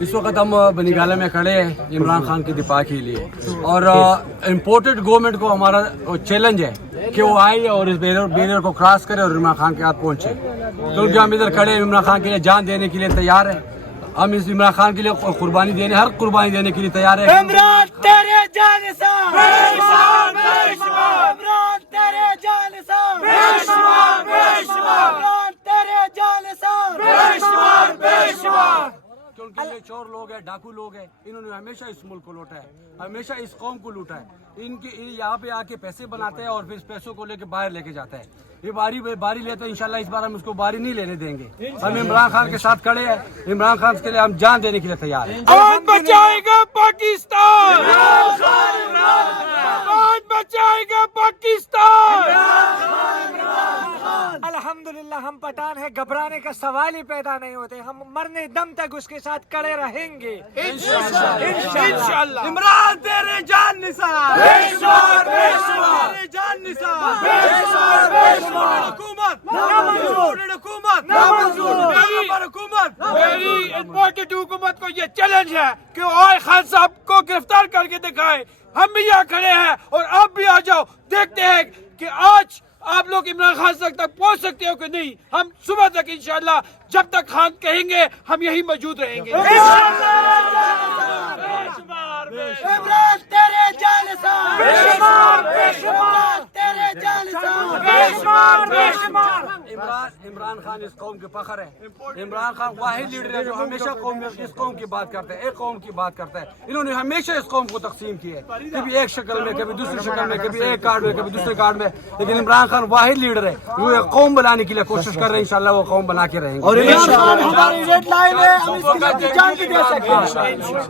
اس وقت ہم بنگالہ میں کھڑے ہیں عمران خان کے دفاع کے لیے، اور امپورٹڈ گورنمنٹ کو ہمارا چیلنج ہے کہ وہ آئے اور اس بیریر کو کراس کرے اور عمران خان کے ہاتھ پہنچے، کیونکہ ہم ادھر کھڑے ہیں عمران خان کے لیے جان دینے کے لیے تیار ہیں، ہم اس عمران خان کے لیے قربانی دینے ہر قربانی دینے کے لیے تیار ہے۔ عمران تیرے جانسار، عمران تیرے جانسار، عمران تیرے جانسار، کیونکہ یہ چور لوگ ہیں، ڈاکو لوگ ہیں، انہوں نے ہمیشہ اس ملک کو لوٹا ہے، ہمیشہ اس قوم کو لوٹا ہے، یہاں پہ آ کے پیسے بناتے ہیں اور پھر اس پیسوں کو لے کے باہر لے کے جاتا ہے۔ یہ باری لیتے ہیں، انشاءاللہ اس بار ہم اس کو باری نہیں لینے دیں گے، ہم عمران خان کے ساتھ کھڑے ہیں، عمران خان کے لیے ہم جان دینے کے لیے تیار ہیں۔ کون بچائے گا پاکستان؟ کون بچائے گا پاکستان؟ الحمدللہ ہم پٹھان ہیں، گھبرانے کا سوال ہی پیدا نہیں ہوتے، ہم مرنے دم تک اس کے ساتھ کڑے رہیں گے انشاءاللہ۔ عمران تیرے جان نثار، تیرے جان نثار، حکومت حکومت میری امپورٹڈ حکومت کو یہ چیلنج ہے کہ اوائے خان صاحب کو گرفتار کر کے دکھائے، ہم بھی یہاں کھڑے ہیں اور آپ بھی آ جاؤ، دیکھتے ہیں کہ آج آپ لوگ عمران خان تک پہنچ سکتے ہو کہ نہیں۔ ہم صبح تک انشاءاللہ جب تک خان کہیں گے ہم یہی موجود رہیں گے۔ عمران تیرے جانسار، عمران تیرے جانسار۔ عمران خان اس قوم کے فخر ہے، عمران خان واحد لیڈر ہے جو ہمیشہ اس قوم کی بات کرتا ہے، ایک قوم کی بات کرتا ہے۔ انہوں نے ہمیشہ اس قوم کو تقسیم کیا ہے، کبھی ایک شکل میں، کبھی دوسری شکل میں، کبھی ایک کارڈ میں، کبھی دوسرے کارڈ میں، لیکن عمران خان واحد لیڈر ہے، وہ ایک قوم بنانے کے لیے کوشش کر رہے ہیں، انشاءاللہ وہ قوم بنا کے رہیں گے۔ اور عمران خان ہماری ریڈ لائن ہے، ہم اس کی جان بھی دے سکتے ہیں۔